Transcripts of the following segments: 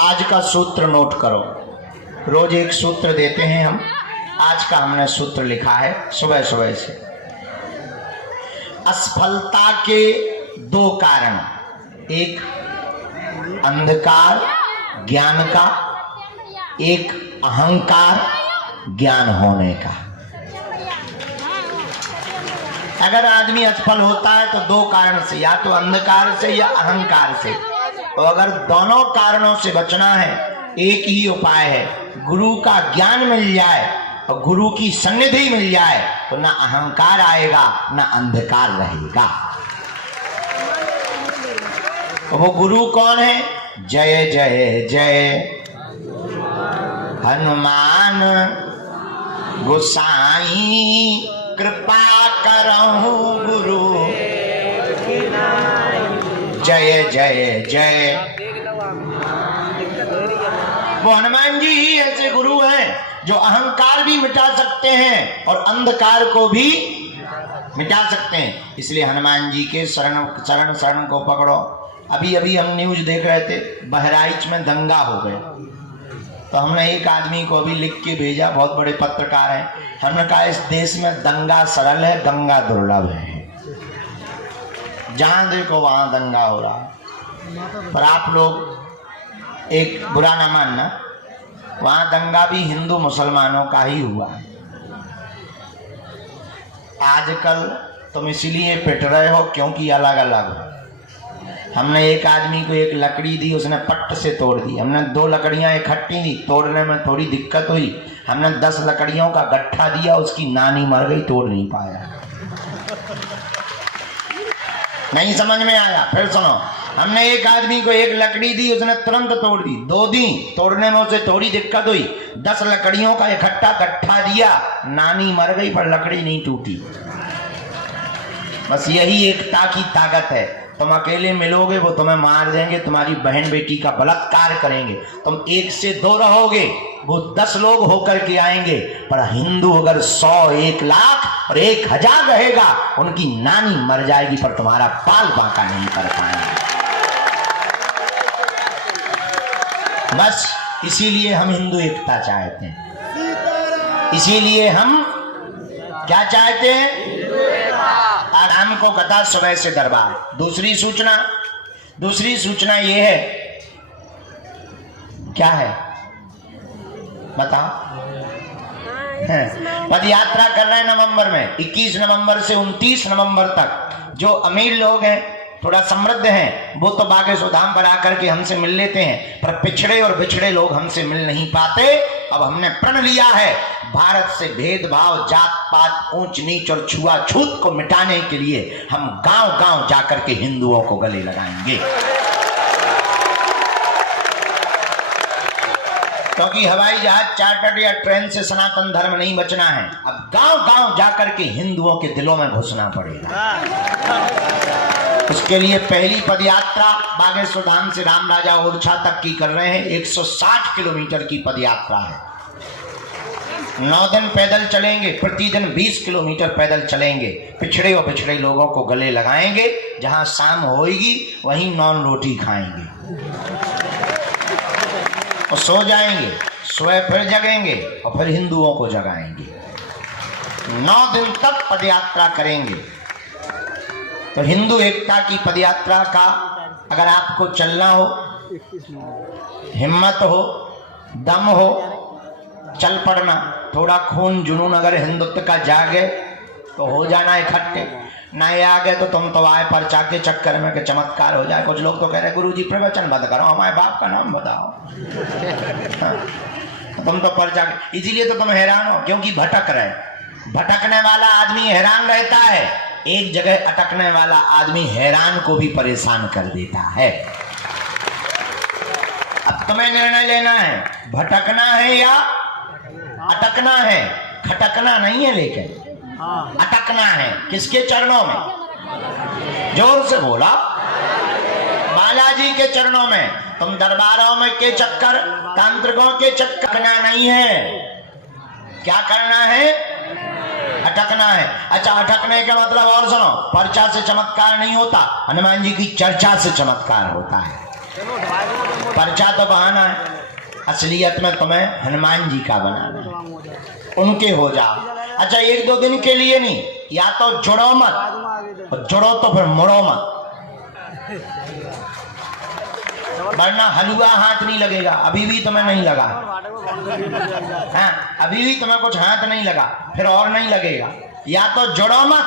आज का सूत्र नोट करो। रोज एक सूत्र देते हैं हम। आज का हमने सूत्र लिखा है सुबह सुबह से। असफलता के दो कारण, एक अंधकार ज्ञान का, एक अहंकार ज्ञान होने का। अगर आदमी असफल होता है तो दो कारण से, या तो अंधकार से या अहंकार से। तो अगर दोनों कारणों से बचना है, एक ही उपाय है, गुरु का ज्ञान मिल जाए और गुरु की सन्निधि मिल जाए तो ना अहंकार आएगा ना अंधकार रहेगा। तो वो गुरु कौन है? जय जय जय हनुमान गोसाई, कृपा करहु गुरु, जय जय जय। वो हनुमान जी ही ऐसे गुरु हैं जो अहंकार भी मिटा सकते हैं और अंधकार को भी मिटा सकते हैं। इसलिए हनुमान जी के शरण को पकड़ो। अभी अभी हम न्यूज देख रहे थे, बहराइच में दंगा हो गया। तो हमने एक आदमी को अभी लिख के भेजा, बहुत बड़े पत्रकार हैं। हमने कहा इस देश में दंगा सरल है, दंगा दुर्लभ है। जहां देखो वहां दंगा हो रहा है। पर आप लोग एक बुरा ना मानना, वहां दंगा भी हिंदू मुसलमानों का ही हुआ है। आजकल तुम इसीलिए पिट रहे हो क्योंकि अलग अलग हो। हमने एक आदमी को एक लकड़ी दी, उसने पट्ट से तोड़ दी। हमने 2 लकड़ियां इकट्ठी दी, तोड़ने में थोड़ी दिक्कत हुई। हमने 10 लकड़ियों का गट्ठा दिया, उसकी नानी मर गई, तोड़ नहीं पाया। नहीं समझ में आया? फिर सुनो, हमने एक आदमी को एक लकड़ी दी, उसने तुरंत तोड़ दी। 2 दी, तोड़ने में उसे थोड़ी दिक्कत हुई। 10 लकड़ियों का इकट्ठा गट्ठा दिया, नानी मर गई पर लकड़ी नहीं टूटी। बस यही एकता की ताकत है। तुम अकेले मिलोगे वो तुम्हें मार देंगे, तुम्हारी बहन बेटी का बलात्कार करेंगे। तुम 1 से 2 रहोगे, वो 10 लोग होकर के आएंगे। पर हिंदू अगर 100, 1 लाख और 1000 रहेगा, उनकी नानी मर जाएगी पर तुम्हारा पाल बांका नहीं कर पाएंगे। बस इसीलिए हम हिंदू एकता चाहते हैं। इसीलिए हम क्या चाहते हैं? आराम को कथा सुबह से दरबार। दूसरी सूचना ये है, क्या है बताओ? पद यात्रा कर रहे हैं नवंबर में, 21 नवंबर से 29 नवंबर तक। जो अमीर लोग हैं, थोड़ा समृद्ध हैं, वो तो बागेश्वर धाम पर आकर के हमसे मिल लेते हैं, पर पिछड़े और बिछड़े लोग हमसे मिल नहीं पाते। अब हमने प्रण लिया है, भारत से भेदभाव, जात पात, ऊंच नीच और छुआछूत को मिटाने के लिए हम गांव-गांव जाकर के हिंदुओं को गले लगाएंगे। क्योंकि हवाई जहाज, चार्टर्ड या ट्रेन से सनातन धर्म नहीं बचना है। अब गांव-गांव जाकर के हिंदुओं के दिलों में घुसना पड़ेगा। उसके लिए पहली पदयात्रा बागेश्वर धाम से राम राजा ओरछा तक की कर रहे हैं। 160 किलोमीटर की पदयात्रा है। 9 दिन पैदल चलेंगे, प्रतिदिन 20 किलोमीटर पैदल चलेंगे। पिछड़े और बिछड़े लोगों को गले लगाएंगे। जहां शाम होगी वहीं नॉन रोटी खाएंगे और सो जाएंगे। सुबह फिर जगेंगे और फिर हिंदुओं को जगाएंगे। 9 दिन तक पदयात्रा करेंगे। तो हिंदू एकता की पदयात्रा का अगर आपको चलना हो, हिम्मत हो, दम हो, चल पड़ना। थोड़ा खून जुनून अगर हिंदुत्व का जागे तो हो जाना इकट्ठे। नहीं आ गए तो तुम तो आए पर्चा के चक्कर में कि चमत्कार हो जाए। कुछ लोग तो कह रहे गुरुजी प्रवचन बंद करो, हमारे बाप का नाम बताओ। तुम तो पर्चा, इसीलिए तो तुम हैरान हो क्योंकि भटक रहे। भटकने वाला आदमी हैरान रहता है, एक जगह अटकने वाला आदमी हैरान को भी परेशान कर देता है। अब तुम्हें निर्णय लेना है, भटकना है या अटकना है। खटकना नहीं है, लेकिन अटकना है। किसके चरणों में? जोर से बोला, बालाजी के चरणों में। तुम दरबारों में के चक्कर, तांत्रिकों के चक्कर करना नहीं है। क्या करना है? अटकना है। अच्छा, अटकने का मतलब और सुनो, पर्चा से चमत्कार नहीं होता, हनुमान जी की चर्चा से चमत्कार होता है। पर्चा तो बहाना है, असलियत में तुम्हें हनुमान जी का बनाना है, उनके हो जाओ। अच्छा 1-2 दिन के लिए नहीं, या तो जुड़ो मत, और जुड़ो तो फिर मुड़ो मत, वरना हलवा हाथ नहीं लगेगा। अभी भी तुम्हें नहीं लगा, हाँ अभी भी तुम्हें कुछ हाथ नहीं लगा, फिर और नहीं लगेगा। या तो जुड़ो मत,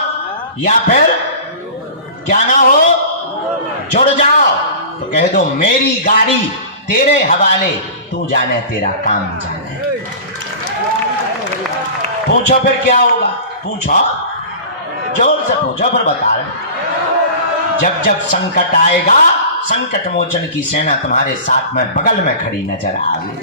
या फिर क्या ना हो जुड़ जाओ। तो कह दो मेरी गाड़ी तेरे हवाले, तू जाने तेरा काम जाने। पूछो फिर क्या होगा, पूछो जोर से पूछो, फिर बता रहे। जब जब संकट आएगा, संकट मोचन की सेना तुम्हारे साथ में बगल में खड़ी नजर आएगी।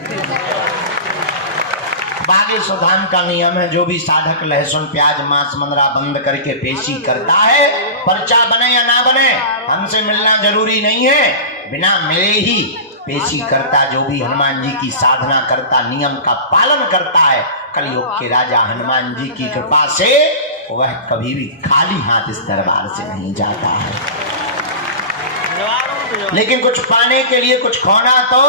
बागेश्वर धाम का नियम है, जो भी साधक लहसुन प्याज मांस मंदरा बंद करके पेशी करता है, पर्चा बने या ना बने हमसे मिलना जरूरी नहीं है, बिना मिले ही पेशी करता, जो भी हनुमान जी की साधना करता, नियम का पालन करता है, कलयुग के राजा हनुमान जी की कृपा से वह कभी भी खाली हाथ इस दरबार से नहीं जाता है। लेकिन कुछ पाने के लिए कुछ खोना तो,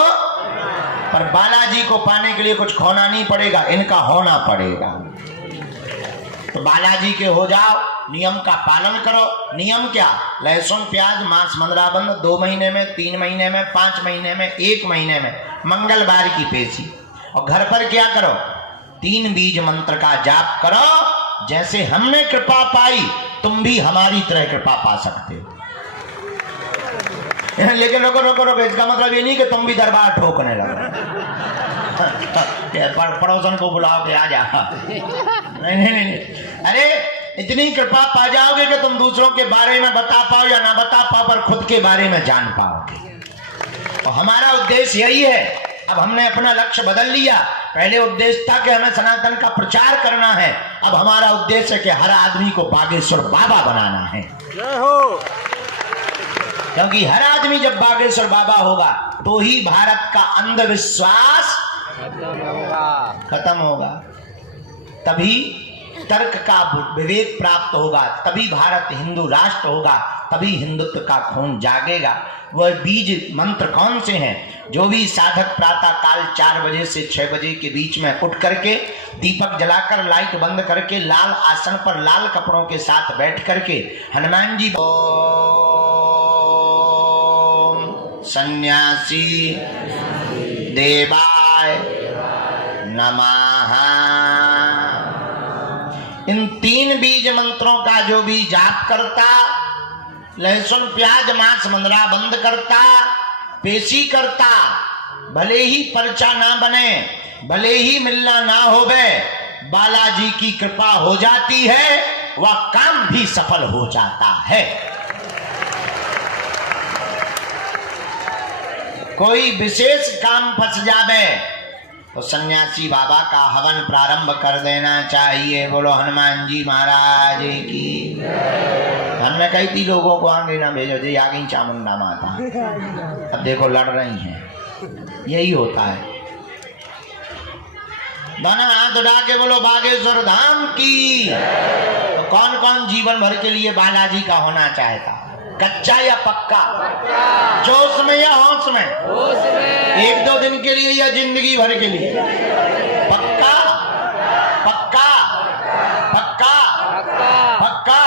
पर बालाजी को पाने के लिए कुछ खोना नहीं पड़ेगा, इनका होना पड़ेगा। तो बालाजी के हो जाओ, नियम का पालन करो। नियम क्या, लहसुन प्याज मांस मंदरा बंद 2 महीने में, 3 महीने में, 5 महीने में, 1 महीने में, मंगलवार की पेशी। और घर पर क्या करो, 3 बीज मंत्र का जाप करो। जैसे हमने कृपा पाई, तुम भी हमारी तरह कृपा पा सकते हो। लेकिन रोको रोको रोको, इसका मतलब ये नहीं कि तुम भी दरबार ठोकने लगो। पड़ोसन को बुलाओ के आ जा, नहीं नहीं नहीं, अरे इतनी कृपा पा जाओगे कि तुम दूसरों के बारे में बता पाओ या ना बता पाओ, पर खुद के बारे में जान पाओ। और हमारा उद्देश्य यही है। अब हमने अपना लक्ष्य बदल लिया। पहले उद्देश्य था कि हमें सनातन का प्रचार करना है, अब हमारा उद्देश्य है कि हर आदमी को बागेश्वर बाबा बनाना है। क्योंकि हर आदमी जब बागेश्वर बाबा होगा तो ही भारत का अंधविश्वास खत्म होगा, तभी तर्क का विवेक प्राप्त होगा, तभी भारत हिंदू राष्ट्र होगा, तभी हिंदुत्व का खून जागेगा। वह बीज मंत्र कौन से हैं? जो भी साधक प्रातः काल 4 बजे से 6 बजे के बीच में उठ करके दीपक जलाकर लाइट बंद करके लाल आसन पर लाल कपड़ों के साथ बैठ करके हनुमान जी सन्यासी देवाय नमः, इन 3 बीज मंत्रों का जो भी जाप करता, लहसुन प्याज मांस मंदरा बंद करता, पेशी करता, भले ही पर्चा ना बने, भले ही मिलना ना होवे, बालाजी की कृपा हो जाती है, वह काम भी सफल हो जाता है। कोई विशेष काम फंस जावे तो सन्यासी बाबा का हवन प्रारंभ कर देना चाहिए। बोलो हनुमान जी महाराज की। हमने कही थी लोगों को आगे ना भेजो, जी आ गई चामुंडा माता, अब देखो लड़ रही हैं। यही होता है। दोनों हाथ उठा के बोलो बागेश्वर धाम की। तो कौन कौन जीवन भर के लिए बालाजी का होना चाहता? कच्चा या पक्का? जोश में या होश में? 1-2 दिन के लिए या जिंदगी भर के लिए? पक्का पक्का पक्का पक्का।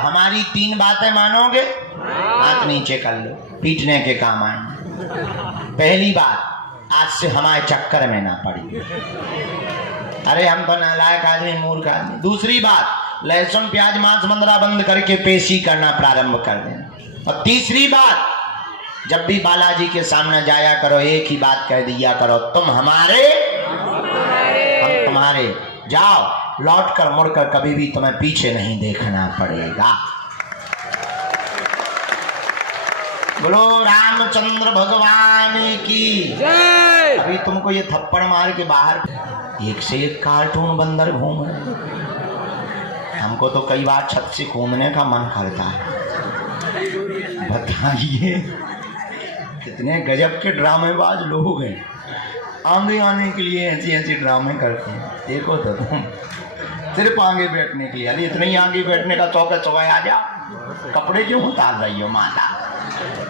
हमारी 3 बातें मानोगे? हाथ नीचे कर लो, पीटने के काम आएंगे। पहली बात, आज से हमारे चक्कर में ना पड़ी। अरे हम तो नालायक आदमी, मूर्ख आदमी। दूसरी बात, लहसुन प्याज मांस मंदरा बंद करके पेशी करना प्रारंभ कर देना। और तीसरी बात, जब भी बालाजी के सामने जाया करो, एक ही बात कह दिया करो, तुम हमारे हम तुम्हारे। जाओ, लौट कर मुड़कर कभी भी तुम्हें पीछे नहीं देखना पड़ेगा। बोलो रामचंद्र भगवान की जय। अभी तुमको ये थप्पड़ मार के बाहर एक से एक कार्टून बंदर घूम रहे, हमको तो कई बार छत से घूमने का मन करता है। बताइए कितने गजब के ड्रामेबाज लोग हैं, आगे आने के लिए ऐसी ऐसी ड्रामे करते हैं। देखो तो तुम, सिर्फ आगे बैठने के लिए। अरे इतना ही आगे बैठने का शौक है, सुबह आ जाओ, कपड़े क्यों उतार रही हो माता?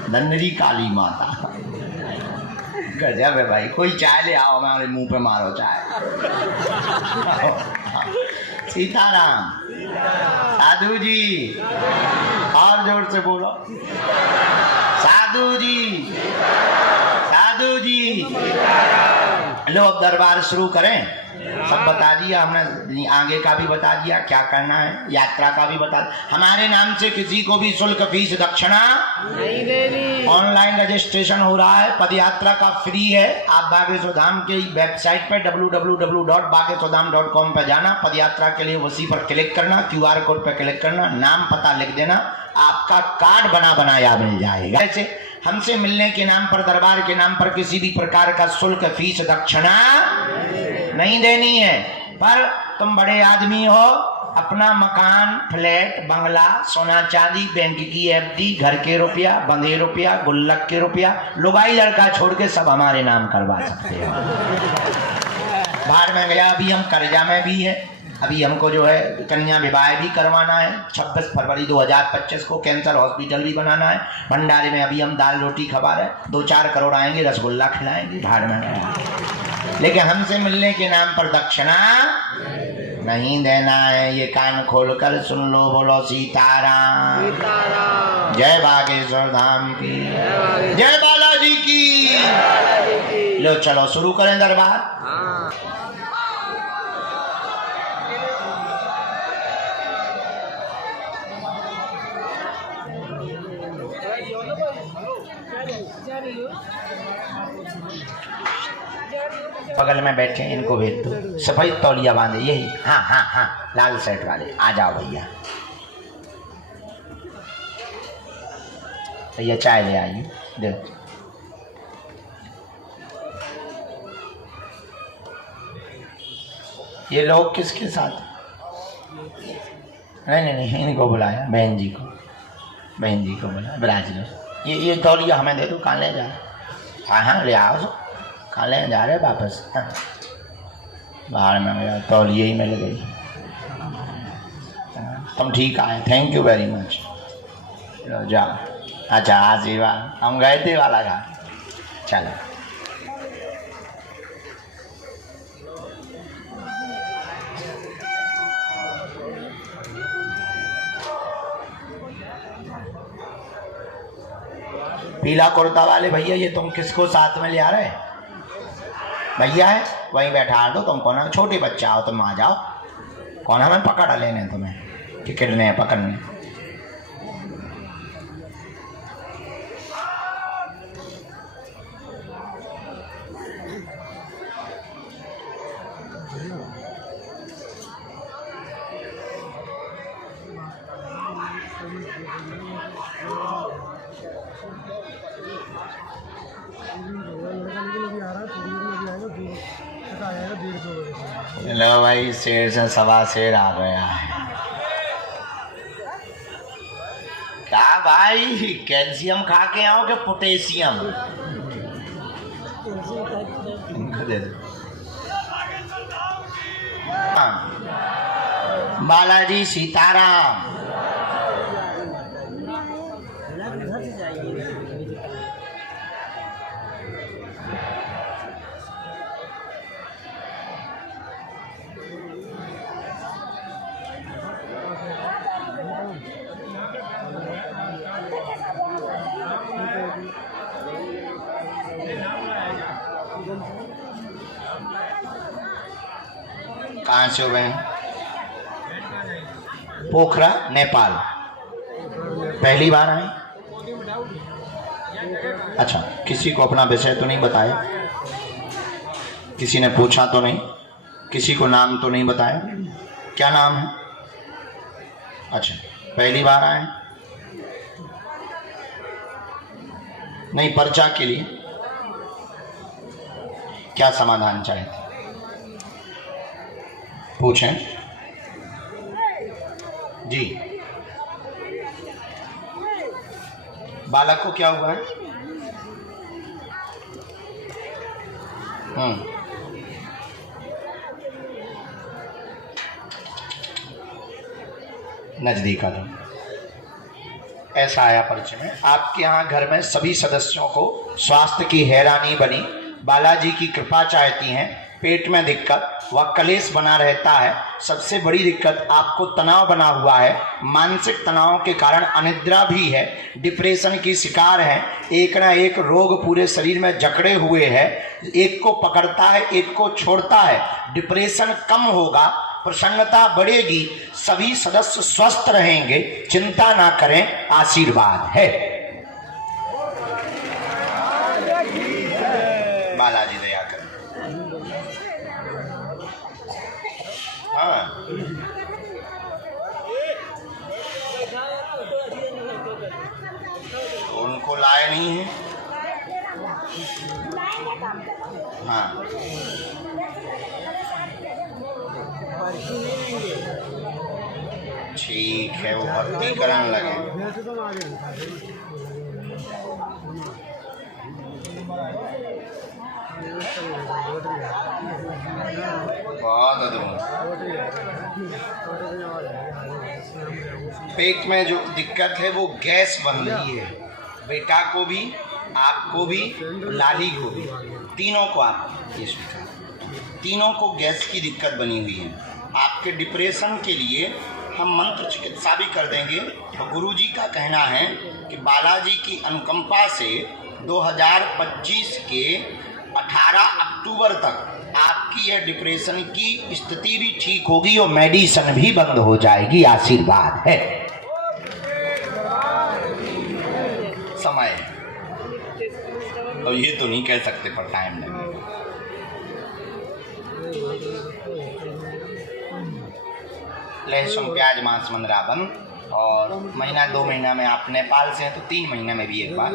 धनरी काली माता। गजब है भाई। कोई चाय ले आओ, हमारे मुंह पे मारो चाय। सीताराम। साधु जी, और जोर से बोलो। साधु जी, साधु जी। लो अब दरबार शुरू करें। सब बता दिया हमने, आगे का भी बता दिया क्या करना है, यात्रा का भी बता। हमारे नाम से किसी को भी शुल्क फीस दक्षिणा नहीं देनी। ऑनलाइन रजिस्ट्रेशन हो रहा है, पदयात्रा का फ्री है। आप बागेश्वर धाम की वेबसाइट पर www.bageshwardham.com पर जाना, पदयात्रा के लिए उसी पर क्लिक करना, QR कोड पर क्लिक करना, नाम पता लिख देना, आपका कार्ड बना बनाया मिल जाएगा। ऐसे हमसे मिलने के नाम पर, दरबार के नाम पर किसी भी प्रकार का शुल्क फीस दक्षिणा नहीं देनी है। पर तुम बड़े आदमी हो, अपना मकान, फ्लैट, बंगला, सोना चांदी, बैंक की FD, घर के रुपया, बंधे रुपया, गुल्लक के रुपया, लुगाई लड़का छोड़ के सब हमारे नाम करवा सकते हो। बाहर में गया, अभी हम कर्जा में भी है। अभी हमको जो है कन्या विवाह भी करवाना है। 26 फरवरी 2025 को कैंसर हॉस्पिटल भी बनाना है। भंडारे में अभी हम दाल रोटी खवा रहे, 2-4 करोड़ आएंगे, रसगुल्ला खिलाएंगे भाड़ में। लेकिन हमसे मिलने के नाम पर दक्षिणा नहीं देना है। ये कान खोलकर सुन लो। बोलो सीताराम। जय बागेश्वर धाम की, जय बालाजी की। लो चलो शुरू करें दरबार। बगल में बैठे इनको भेज दो, सफेद तौलिया बांधे, यही। हाँ हाँ हाँ, लाल शर्ट वाले आ जाओ भैया। भैया चाय ले आइए, दे। ये लोग किसके साथ? नहीं, इनको बुलाया, बहन जी को बुलाया, ब्राज लो। ये तौलिया हमें दे दो, कहाँ ले जा? हाँ ले आओ, कहाँ ले जा रहे वापस? हाँ। बाहर में गया, तौलिए ही मिल गई। तुम ठीक आए, थैंक यू वेरी मच। जाओ। अच्छा आशीर्वाद, हम गए थे वाला का। चलो पीला कुर्ता वाले भैया, ये तुम किसको साथ में ले आ रहे? भैया है वहीं बैठा दो। तुम कौन? छोटे बच्चा हो तुम, आ जाओ। कौन हमें पकड़ लेने, तुम्हें टिकट नहीं पकड़ने। लो भाई, शेर से सवा शेर आ गया है। क्या भाई, कैल्शियम खा के आओ कि पोटेशियम? दे दो। बालाजी सीताराम। कहाँ से हो गए? पोखरा, नेपाल। पहली बार आए? अच्छा, किसी को अपना विषय तो नहीं बताया? किसी ने पूछा तो नहीं? किसी को नाम तो नहीं बताया? क्या नाम है? अच्छा, पहली बार आए? नहीं, पर्चा के लिए क्या समाधान चाहते? पूछें जी। बालक को क्या हुआ है? नजदीक आ जाओ। ऐसा आया परिचय में, आपके यहाँ घर में सभी सदस्यों को स्वास्थ्य की हैरानी बनी, बालाजी की कृपा चाहती हैं, पेट में दिक्कत व कलेश बना रहता है, सबसे बड़ी दिक्कत आपको तनाव बना हुआ है, मानसिक तनाव के कारण अनिद्रा भी है, डिप्रेशन की शिकार है, एक ना एक रोग पूरे शरीर में जकड़े हुए है, एक को पकड़ता है एक को छोड़ता है, डिप्रेशन कम होगा, प्रसन्नता बढ़ेगी, सभी सदस्य स्वस्थ रहेंगे, चिंता ना करें, आशीर्वाद है। बालाजी दया करें। हाँ उनको लाए नहीं है। हाँ ठीक है, वो भक्ति करने लगे। बहुत अद्भुत। पेट में जो दिक्कत है वो गैस बन रही है, बेटा को भी, आपको भी, लाली को भी, तीनों को, आप ये स्वीकार, तीनों को गैस की दिक्कत बनी हुई है। आपके डिप्रेशन के लिए हम मंत्र चिकित्सा भी कर देंगे। तो गुरुजी का कहना है कि बालाजी की अनुकंपा से 2025 के 18 अक्टूबर तक आपकी यह डिप्रेशन की स्थिति भी ठीक होगी और मेडिसिन भी बंद हो जाएगी, आशीर्वाद है। समय तो ये तो नहीं कह सकते, पर टाइम लगेगा। लहसुन प्याज मांस मंदरा बंद, और महीना 2 महीना में आप नेपाल से हैं तो 3 महीना में भी एक बार।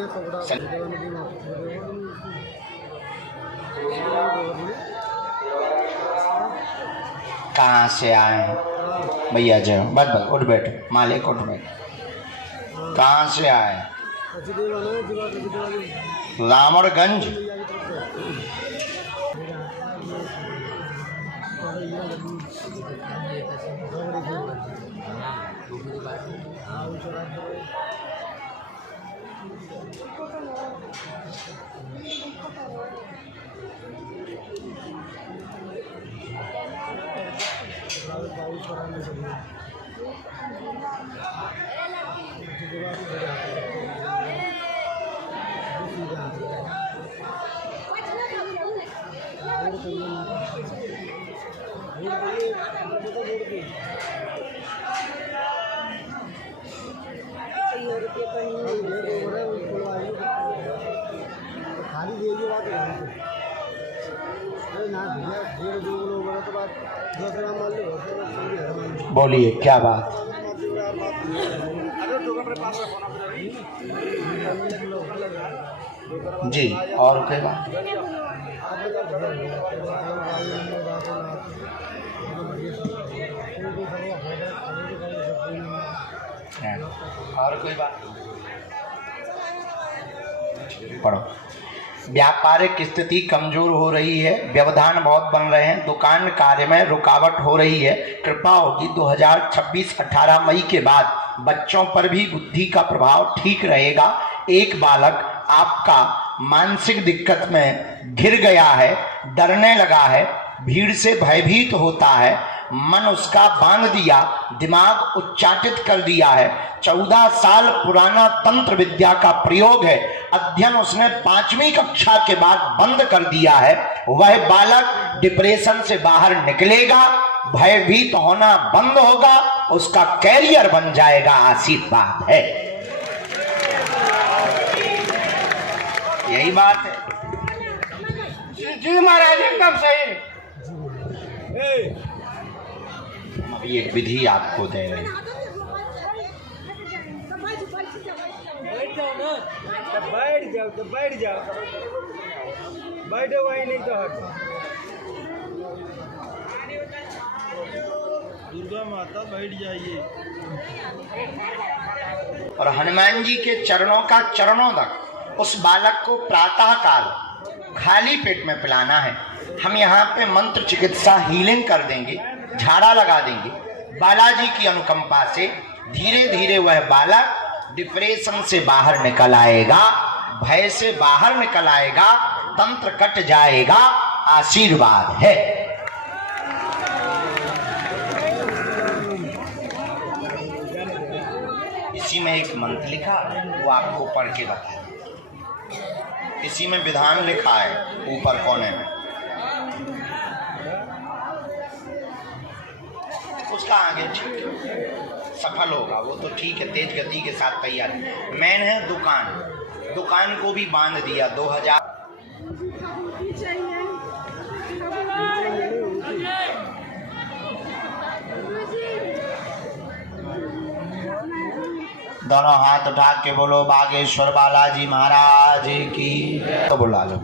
कहाँ से आए हैं भैया? जय बस बस, उठ बैठो मालिक, उठ बैठो। कहाँ से आए? रामरगंज। बोलिए क्या बात? जी और कोई बात? और कोई बात? पढ़ो। व्यापारिक स्थिति कमजोर हो रही है, व्यवधान बहुत बन रहे हैं, दुकान कार्य में रुकावट हो रही है, कृपा होगी 2026-18 मई के बाद बच्चों पर भी बुद्धि का प्रभाव ठीक रहेगा। एक बालक आपका मानसिक दिक्कत में घिर गया है, डरने लगा है, भीड़ से भयभीत होता है, मन उसका बांध दिया, दिमाग उच्चाटित कर दिया है, 14 साल पुराना तंत्र विद्या का प्रयोग है, अध्ययन उसने 5वीं कक्षा के बाद बंद कर दिया है, वह बालक डिप्रेशन से बाहर निकलेगा, भयभीत होना बंद होगा, उसका कैरियर बन जाएगा, आशीर्वाद है। यही बात है जी महाराज, एकदम सही। ये विधि आपको दे रहे हैं। बैठ जाओ तो बैठ जाओ, बैठो वही नहीं तो हट। दुर्गा माता बैठ जाइए। और हनुमान जी के चरणों का चरणों तक उस बालक को प्रातः काल खाली पेट में पिलाना है। हम यहाँ पे मंत्र चिकित्सा हीलिंग कर देंगे, झाड़ा लगा देंगे। बालाजी की अनुकंपा से धीरे धीरे वह बालक डिप्रेशन से बाहर निकल आएगा, भय से बाहर निकल आएगा, तंत्र कट जाएगा, आशीर्वाद है। इसी में एक मंत्र लिखा, वो आपको पढ़ के बता। इसी में विधान लिखा है ऊपर कोने में, उसका आगे ठीक सफल होगा वो तो ठीक है, तेज गति के साथ तैयार। मैन है दुकान, दुकान को भी बांध दिया 2000। दोनों हाथ उठा के बोलो बागेश्वर बालाजी महाराज की। तो बुला लो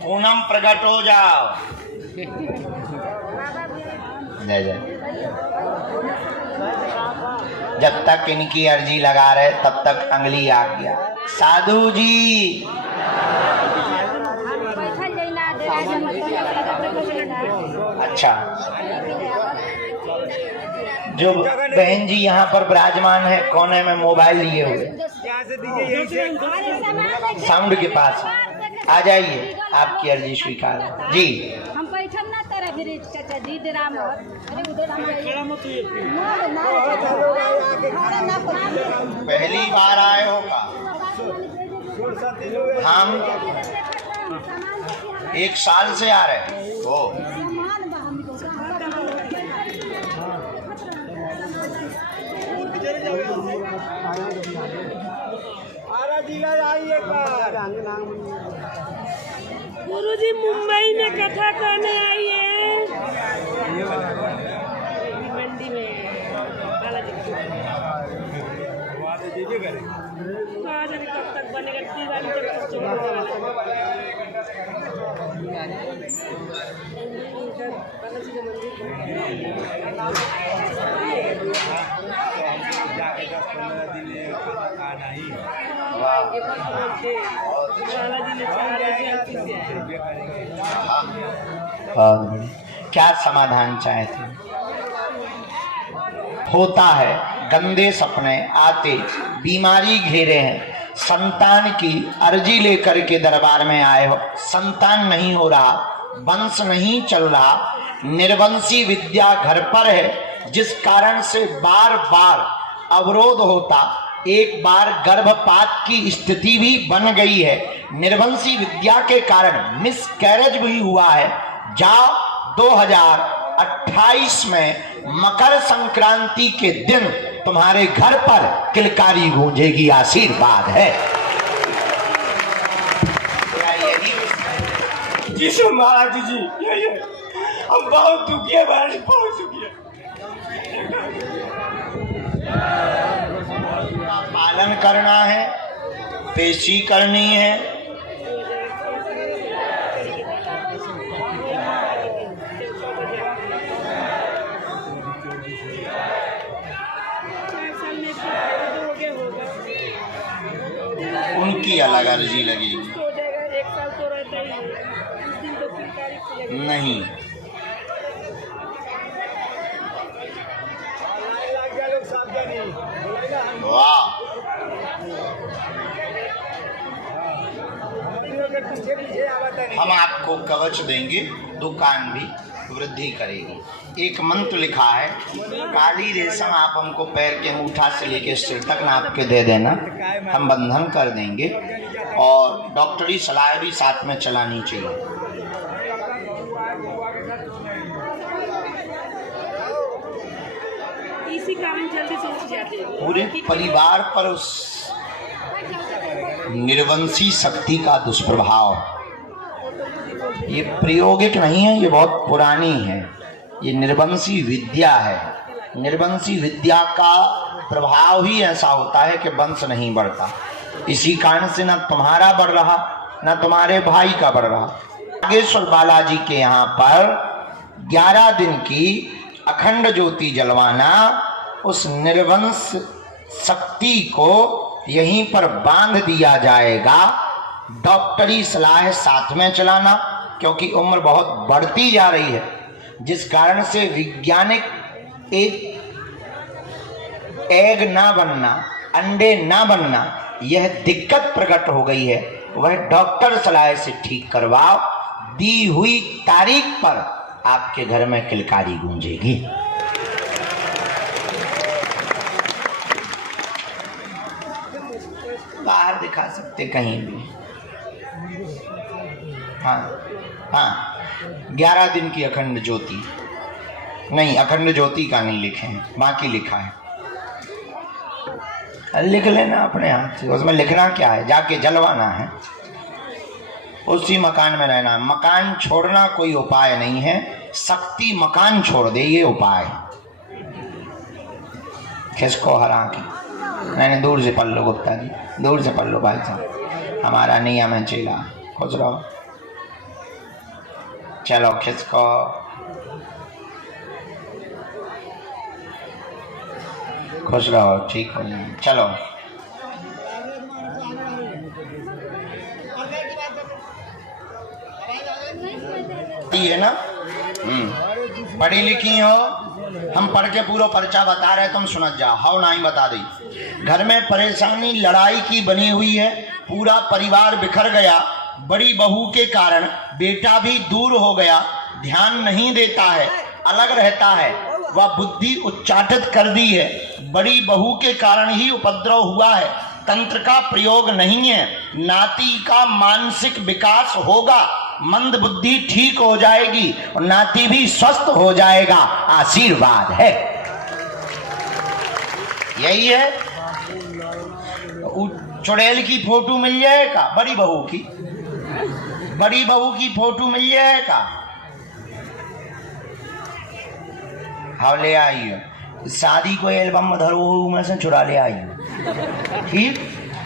पूनम प्रकट हो जाओ। जय जय। जब तक इनकी अर्जी लगा रहे तब तक अंगली आ गया। साधु जी अच्छा, जो बहन जी यहाँ पर विराजमान है कोने में मोबाइल लिए हुए साउंड के पास आ जाइए, आपकी अर्जी स्वीकार जी। हम बैठम ना तेरा ब्रिज चाचा जी राम अरे उधर पहली बार आए हो का? हम 1 साल से आ रहे हो। गुरुजी मुंबई में कथा करने आई है, मंडी में बालाजी कब तक बनेगा, दिवाली तक क्या समाधान चाहते? होता है गंदे सपने आते, बीमारी घेरे हैं, संतान की अर्जी लेकर के दरबार में आए हो, संतान नहीं हो रहा, वंश नहीं चल रहा, निर्वंशी विद्या घर पर है, जिस कारण से बार बार अवरोध होता, एक बार गर्भपात की स्थिति भी बन गई है, निर्वंशी विद्या के कारण मिसकैरेज भी हुआ है। जाओ 2028 में मकर संक्रांति के दिन तुम्हारे घर पर किलकारी गूंजेगी, आशीर्वाद है। जी सो महाराज जी, ये हम बहुत दुखी है महाराज, बहुत दुखी है। पालन करना है, पेशी करनी है। उनकी अलग अर्जी लगेगी। नहीं, वाह, हम आपको कवच देंगे, दुकान भी वृद्धि करेगी। एक मंत्र लिखा है, काली रेशम आप हमको पैर के अंगूठा से लेके सिर तक नाप के दे देना, हम बंधन कर देंगे, और डॉक्टरी सलाह भी साथ में चलानी चाहिए। इसी कारण जल्दी से उठ जाते हैं। पूरे परिवार पर उस निर्वंशी शक्ति का दुष्प्रभाव, ये प्रायोगिक नहीं है, ये बहुत पुरानी है, ये निर्वंशी विद्या है। निर्वंशी विद्या का प्रभाव ही ऐसा होता है कि वंश नहीं बढ़ता। इसी कारण से ना तुम्हारा बढ़ रहा, ना तुम्हारे भाई का बढ़ रहा। बागेश्वर बालाजी के यहाँ पर 11 दिन की अखंड ज्योति जलवाना, उस निर्वंश शक्ति को यहीं पर बांध दिया जाएगा। डॉक्टरी सलाह साथ में चलाना, क्योंकि उम्र बहुत बढ़ती जा रही है। जिस कारण से वैज्ञानिक एग ना बनना, अंडे ना बनना, यह दिक्कत प्रकट हो गई है, वह डॉक्टर सलाह से ठीक करवाओ। दी हुई तारीख पर आपके घर में किलकारी गूंजेगी। बाहर दिखा सकते कहीं भी। हाँ हाँ, 11 दिन की अखंड ज्योति नहीं, अखंड ज्योति का नहीं लिखे हैं, बाकी लिखा है। लिख लेना अपने हाथ से। उसमें लिखना क्या है, जाके जलवाना है, उसी मकान में रहना है। मकान छोड़ना कोई उपाय नहीं है, शक्ति मकान छोड़ दे, ये उपाय है। किसको हरा के? मैंने दूर से पढ़ लो गुप्ता जी, दूर से पढ़ लो भाई साहब, हमारा नियम है चेला। खुश रहो, चलो खिसको। खुश रहो, ठीक हो जाए। चलो है ना, पढ़ी लिखी हो, हम पढ़ के पूरा पर्चा बता रहे, तुम सुनत जा। हाउ नहीं बता दी। घर में परेशानी लड़ाई की बनी हुई है, पूरा परिवार बिखर गया। बड़ी बहू के कारण बेटा भी दूर हो गया, ध्यान नहीं देता है, अलग रहता है, वह बुद्धि उच्चाटित कर दी है। बड़ी बहू के कारण ही उपद्रव हुआ है, तंत्र का प्रयोग नहीं है। नाती का मानसिक विकास होगा, मंद बुद्धि ठीक हो जाएगी और नाती भी स्वस्थ हो जाएगा। आशीर्वाद है, यही है। चुड़ैल की फोटो मिल जाएगा, बड़ी बहू की, बड़ी बहू की फोटो मिल जाएगा। हाँ ले आइए, शादी को एल्बम धरो में से चुरा ले आइए, ठीक।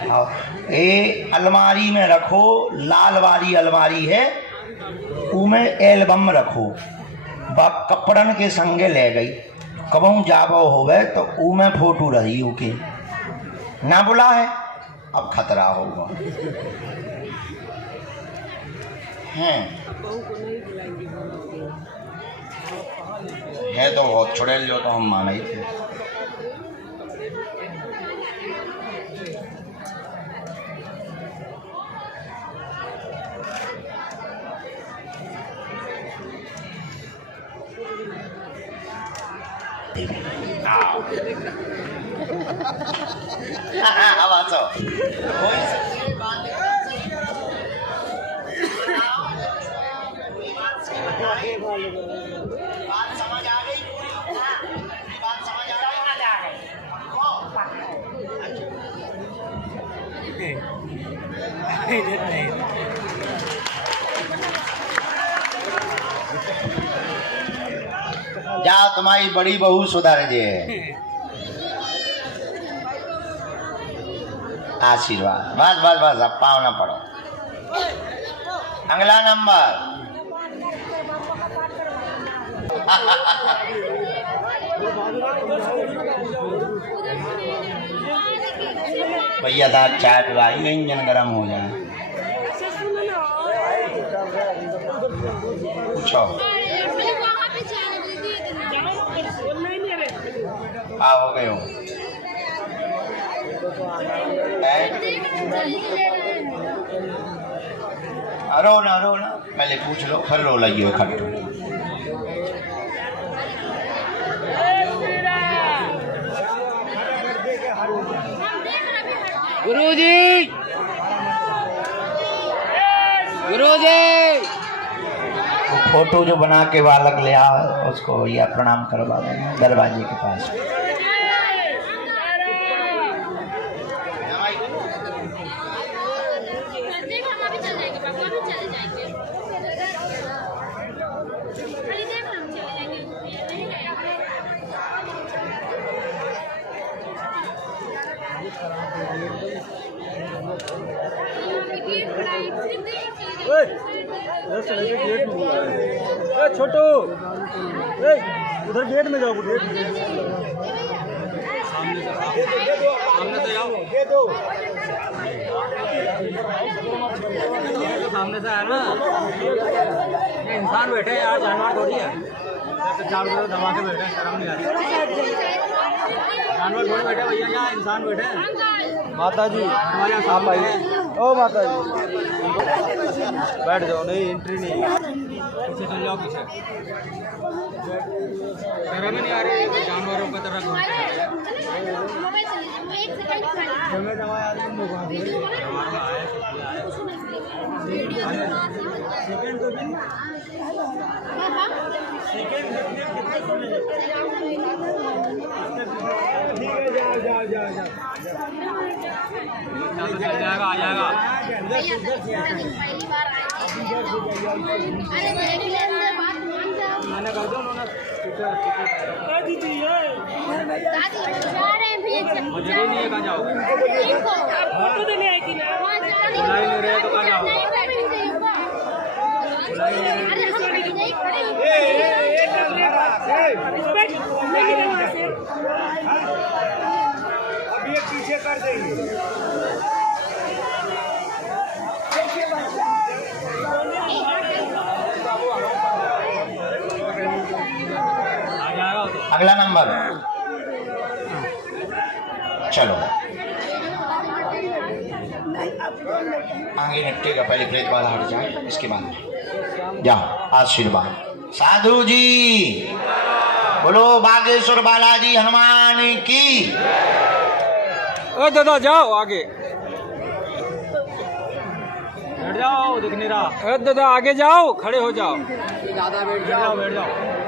हाँ, ए अलमारी में रखो, लाल वाली अलमारी है, उमें एल्बम रखो। बाप कपड़न के संगे ले गई, कबहू जाबो होवे तो उमें फोटो रही उके ना बुला है, अब खतरा होगा। है तो बहुत चुड़ैल जो तो हम माना ही थे। अब आ जाओ। बात समझ आ गई? बात समझ आ रहा है? जाओ, तुम्हारी बड़ी बहू सुधर जे। आशीर्वाद, बस बस बस, अब पाँव ना पड़ो। अगला नंबर भैया दाद चाय पिलाई, इंजन गर्म हो जाए। पूछो, हाँ हो गए हो। रो ना, पहले पूछ लो, फिर रो लगी हो खट्टू। गुरुजी, फोटो जो बना के बालक ले आ, उसको या प्रणाम करवा देना दरवाजे के पास। छोटू, उधर गेट में जाओ, गेट में सामने से जाओ, सामने से है ना, इंसान बैठे यार, जानवर थोड़ी है। चारों तरफ दबा के बैठे हैं, शर्म नहीं आ रही। जानवर थोड़े बैठे भैया, यहाँ इंसान बैठे हैं। माता जी हमारे यहाँ सांप आई है। ओ माता जी बैठ जाओ, नहीं एंट्री नहीं, पीछे चल जाओ, पीछे। शर्म ही नहीं आ रही जानवरों की तरह घूमते हैं। चल जाएगा, आ जाएगा। मैंने कर दो उन्होंने मुझे नहीं है, कहाँ जाओ? फोटो देने आई थी ना। बुला ही नहीं रहे तो कहाँ जाओ? रिस्पेक्ट नहीं है वहाँ से। अब ये पीछे कर देंगे। आ जाएगा वो तो। अगला नंबर चलो आगे निपटे का पहले प्रेत वाला हट जाए, इसके बाद जाओ आशीर्वाद। साधु जी बोलो बागेश्वर बालाजी हनुमान की। ओ दादा जाओ आगे, बैठ जाओ, दिख नहीं रहा। दादा आगे जाओ, खड़े हो जाओ, बैठ जाओ, बैठ जाओ।